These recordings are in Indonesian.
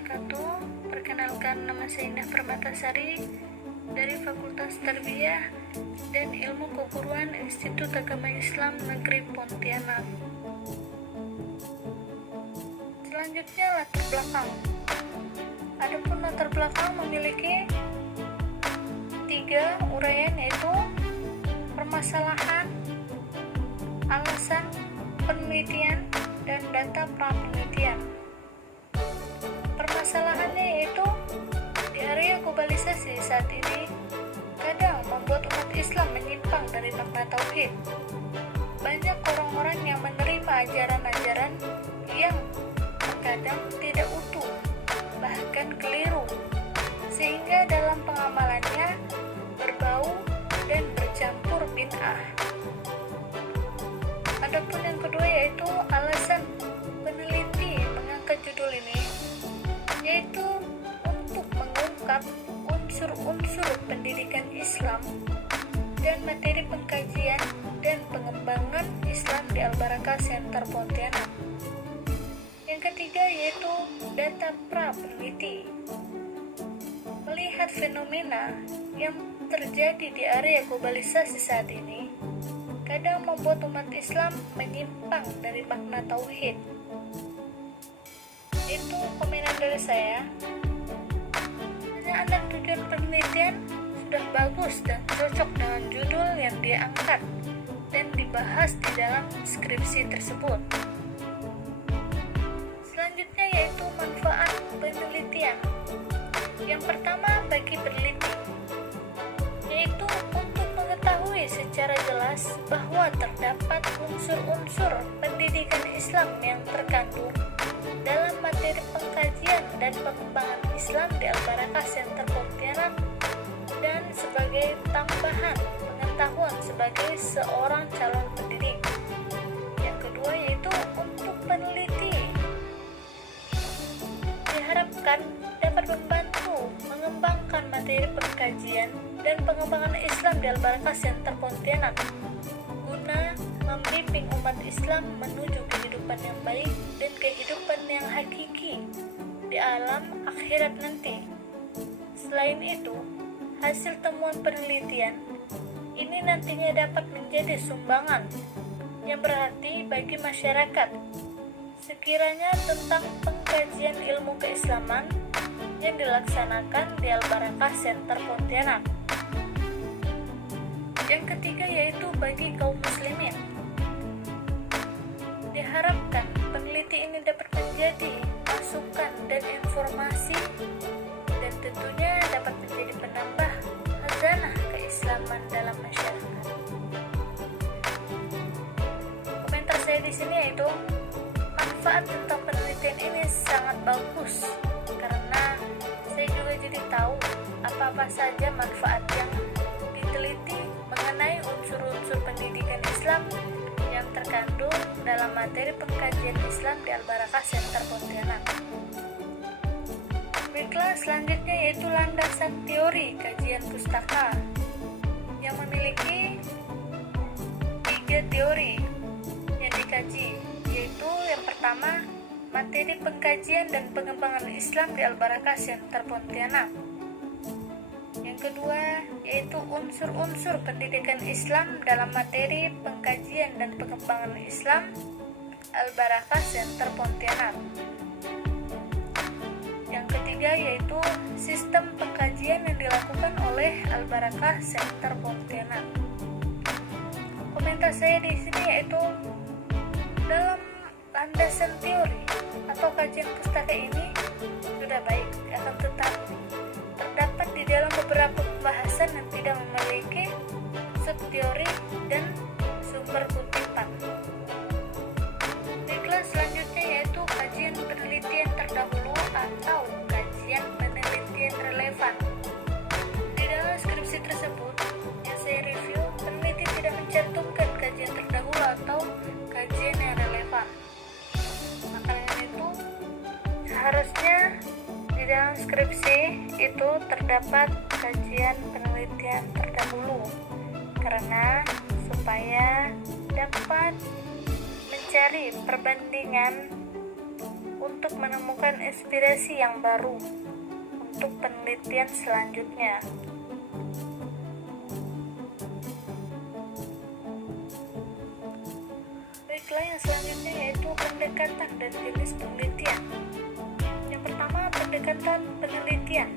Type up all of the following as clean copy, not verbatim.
wabarakatuh. Perkenalkan, nama saya Indah Permatasari dari Fakultas Tarbiyah dan Ilmu Keguruan Institut Agama Islam Negeri Pontianak. Selanjutnya, latar belakang. Adapun latar belakang memiliki 3 uraian, yaitu permasalahan, alasan penelitian, dan data pra-penelitian. Permasalahannya yaitu di area globalisasi saat ini kadang membuat umat Islam menyimpang dari makna tauhid. Banyak orang-orang yang menerima ajaran-ajaran yang terkadang tidak utuh, bahkan keliru, sehingga dalam pengamalannya berbau dan bercampur bid'ah. Adapun yang kedua yaitu alasan peneliti mengangkat judul ini, yaitu untuk mengungkap unsur-unsur pendidikan Islam dan materi pengkajian dan pengembangan Islam di Al-Barakah Center Pontianak. Yang ketiga yaitu data pra-peneliti. Melihat fenomena yang terjadi di area globalisasi saat ini, kadang membuat umat Islam menyimpang dari makna tauhid. Itu komentar dari saya. Hanya tujuan penelitian sudah bagus dan cocok dengan judul yang dia angkat dan dibahas di dalam skripsi tersebut. Selanjutnya yaitu manfaat penelitian. Yang pertama bagi peneliti, yaitu untuk mengetahui secara jelas bahwa terdapat unsur-unsur pendidikan Islam yang terkandung dalam materi pengkajian dan pengembangan Islam di Al-Barakah Center Pontianak, dan sebagai tambahan pengetahuan sebagai seorang calon pendidik. Yang kedua yaitu untuk peneliti, diharapkan dapat membantu mengembangkan materi pengkajian dan pengembangan Islam di Al-Barakah Center Pontianak guna membimbing umat Islam menuju kehidupan yang baik dan kehidupan yang hakiki di alam akhirat nanti. Selain itu, hasil temuan penelitian ini nantinya dapat menjadi sumbangan yang berarti bagi masyarakat sekiranya tentang pengkajian ilmu keislaman yang dilaksanakan di Al-Barakah Center Pontianak. Yang ketiga yaitu bagi kaum muslimin. Diharapkan peneliti ini dapat menjadi masukan dan informasi, dan tentunya dapat menjadi penambah khazanah keislaman dalam masyarakat. Komentar saya di sini yaitu manfaat tentang penelitian ini sangat bagus, karena saya juga jadi tahu apa-apa saja manfaat yang diteliti mengenai unsur-unsur pendidikan Islam yang terkandung dalam materi pengkajian Islam di Al-Barakah Center Pontianak. Baiklah, selanjutnya yaitu landasan teori kajian pustaka yang memiliki 3 teori yang dikaji, yaitu yang pertama materi pengkajian dan pengembangan Islam di Al-Barakah Center Pontianak. Yang kedua yaitu unsur-unsur pendidikan Islam dalam materi pengkajian dan pengembangan Islam Al-Barakah Center Pontianak. Yang ketiga yaitu sistem pengkajian yang dilakukan oleh Al-Barakah Center Pontianak. Komentar saya di sini yaitu dalam landasan teori atau kajian pustaka ini sudah baik, akan tetapi terdapat di dalam beberapa pembahasan yang tidak memiliki subteori dan sumber kutipan. Di kelas selanjutnya yaitu kajian penelitian terdahulu atau kajian penelitian relevan. Di dalam skripsi tersebut yang saya review, peneliti tidak mencantumkan kajian terdahulu atau kajian yang relevan. Maka dengan itu seharusnya di dalam skripsi itu terdapat kajian penelitian terdahulu, karena supaya dapat mencari perbandingan untuk menemukan inspirasi yang baru untuk penelitian selanjutnya. Baiklah, yang selanjutnya yaitu pendekatan dan jenis penelitian. Yang pertama, pendekatan penelitian,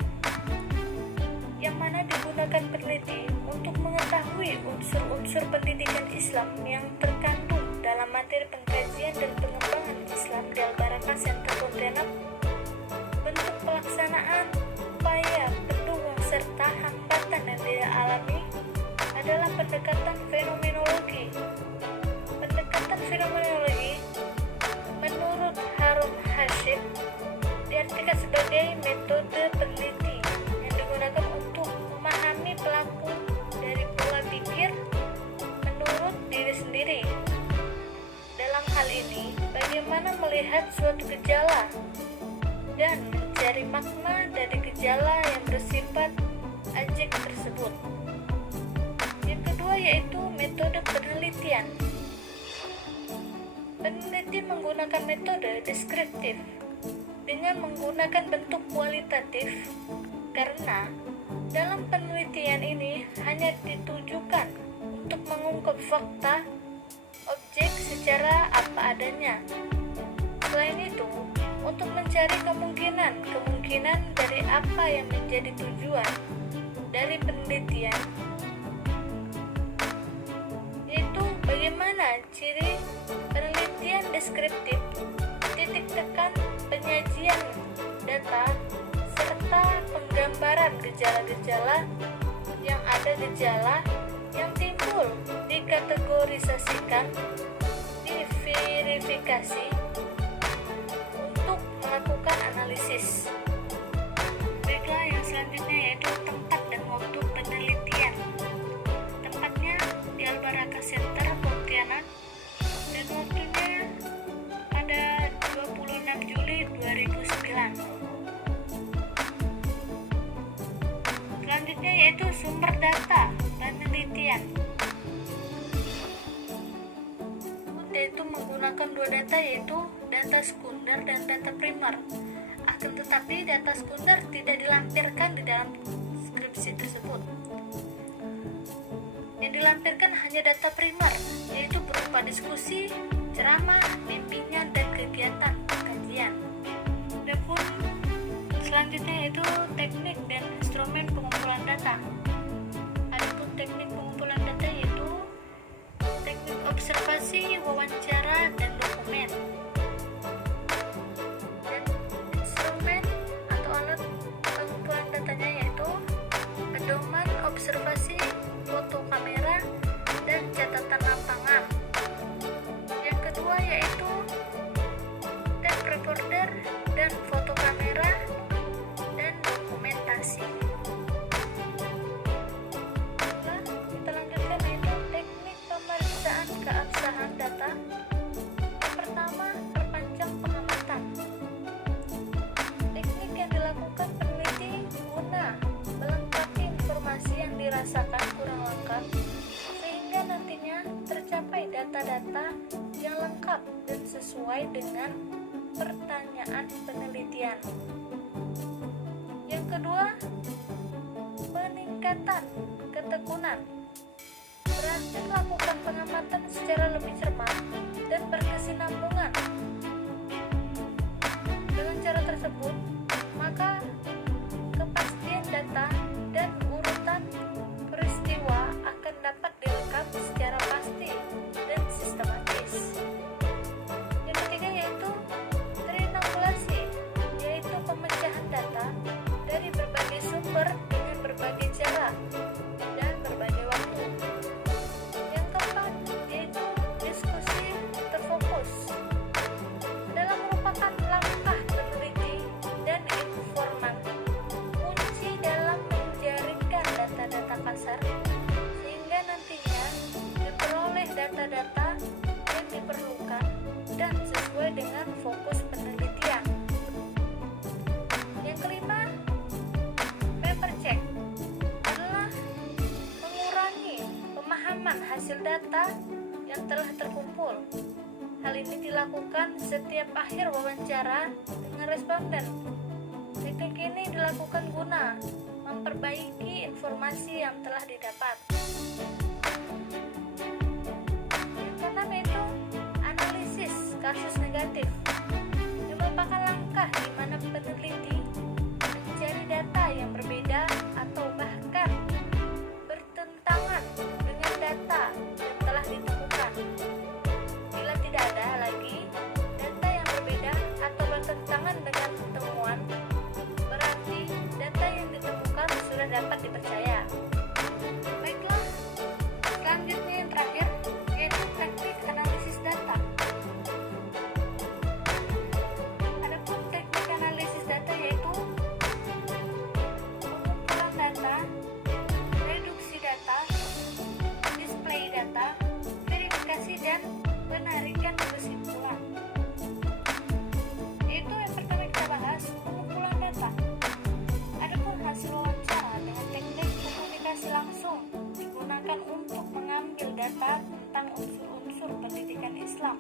yang mana digunakan peneliti untuk mengetahui unsur-unsur pendidikan Islam yang terkandung dalam materi pengkajian dan pengembangan Islam di Al-Barakah Center Pontianak. Bentuk pelaksanaan, upaya, pendukung, serta hambatan yang dialami adalah pendekatan fenomenologi. Pendekatan fenomenologi menurut Harun Hashim diartikan sebagai metode peneliti yang digunakan untuk memahami pelaku dari pola pikir menurut diri sendiri. Dalam hal ini, bagaimana melihat suatu gejala dan mencari makna dari gejala yang bersifat ajek tersebut. Yang kedua yaitu metode penelitian. Peneliti menggunakan metode deskriptif dengan menggunakan bentuk kualitatif, karena dalam penelitian ini hanya ditujukan untuk mengungkap fakta objek secara apa adanya. Selain itu, untuk mencari kemungkinan dari apa yang menjadi tujuan dari penelitian, yaitu bagaimana ciri penelitian deskriptif, titik tekan penyajian data, serta penggambaran gejala-gejala yang ada, gejala yang timbul dikategorisasikan, diverifikasi untuk melakukan analisis. Baiklah, yang selanjutnya yaitu tempat dan waktu penelitian. Tempatnya di Al-Barakah Center Pontianak dan waktunya pada 26 Juli 2009. Selanjutnya yaitu sumber data penelitian, yaitu menggunakan dua data, yaitu data sekunder dan data primer. Akan tetapi data sekunder tidak dilampirkan di dalam skripsi tersebut. Yang dilampirkan hanya data primer, yaitu berupa diskusi, ceramah, bimbingan, dan kegiatan kajian. Adapun selanjutnya yaitu teknik dan instrumen pengumpulan data. Adapun teknik pengumpulan data yaitu teknik observasi, wawancara, dan dokumen. Dan instrumen atau alat pengumpulan datanya yaitu pedoman observasi, foto kamera, dan catatan lapangan. Yang kedua yaitu tape recorder dan foto kamera dan dokumentasi. Nah, kita lanjutkan yaitu teknik pemeriksaan keabsahan data. Yang pertama, perpanjang pengamatan. Teknik yang dilakukan peneliti guna melengkapi informasi yang dirasakan kurang lengkap, sehingga nantinya tercapai data-data yang lengkap dan sesuai dengan pertanyaan penelitian. Yang kedua, peningkatan ketekunan. Berarti melakukan pengamatan secara lebih cermat dan berkesinambungan. Dengan cara tersebut, maka kepastian data dan urutan peristiwa akan dapat direkam secara pasti dan sistematis. Yang ketiga yaitu triangulasi, yaitu pemecahan data dari berbagai sumber dengan berbagai cara dan berbagai waktu. Yang keempat yaitu diskusi terfokus, adalah merupakan langkah peneliti dan informan kunci dalam menjaringkan data-data kasar, sehingga nantinya diperoleh data-data yang diperlukan dan sesuai dengan fokus penelitian. Yang kelima, paper check, adalah mengurangi pemahaman hasil data yang telah terkumpul Hal ini dilakukan setiap akhir wawancara dengan responden. Teknik ini dilakukan guna memperbaiki informasi yang telah didapat. Yang pertama itu analisis kasus negatif. Ini merupakan langkah di mana peneliti mencari data yang berbeda atau bahkan bertentangan dengan data yang telah ditemukan. Bila tidak ada lagi data yang berbeda atau bertentangan dengan temuan, berarti data yang ditemukan sudah dapat dipercaya. Baiklah, selanjutnya yang terakhir yaitu teknik analisis data. Adapun teknik analisis data yaitu pengumpulan data, reduksi data, display data, verifikasi dan penarikan kesimpulan. Itu yang pertama kita bahas, pengumpulan data. Adapun hasil wawancara dengan teknik komunikasi langsung digunakan untuk mengambil data tentang unsur-unsur pendidikan Islam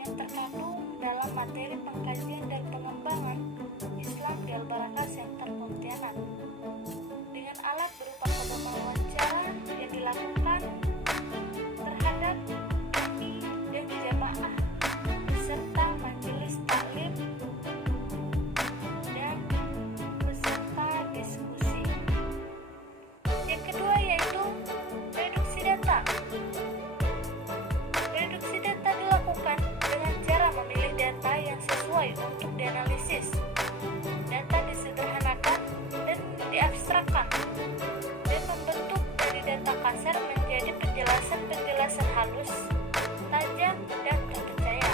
yang terkandung dalam materi pengkajian dan pengembangan Islam di Al-Barakah Center Pontianak dengan alat berupa pedoman wawancara yang dilakukan terhadap dai dan jamaah beserta majelis taklim dan peserta diskusi. Yang kedua yaitu reduksi data. Reduksi data dilakukan dengan cara memilih data yang sesuai untuk dianalisis. Data disederhanakan dan diabstrakkan dan membentuk dari data kasar menjadi penjelasan-penjelasan halus, tajam, dan terpercaya.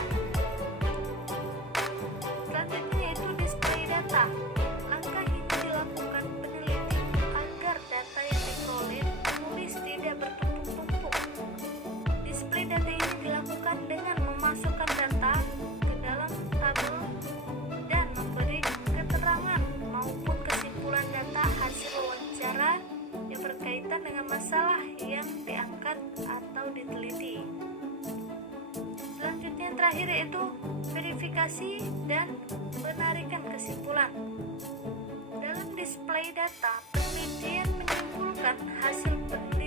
Selanjutnya yaitu display data. Langkah ini dilakukan peneliti agar data yang diperoleh tulis tidak bertumpuk-tumpuk. Display data ini dilakukan dengan memasukkan data ke dalam tabel dan memberi keterangan maupun kesimpulan data hasil wawancara yang berkaitan dengan masalah yang diangkat atau diteliti. Selanjutnya yang terakhir yaitu verifikasi dan penarikan kesimpulan. Dalam display data, penelitian menyimpulkan hasil penelitian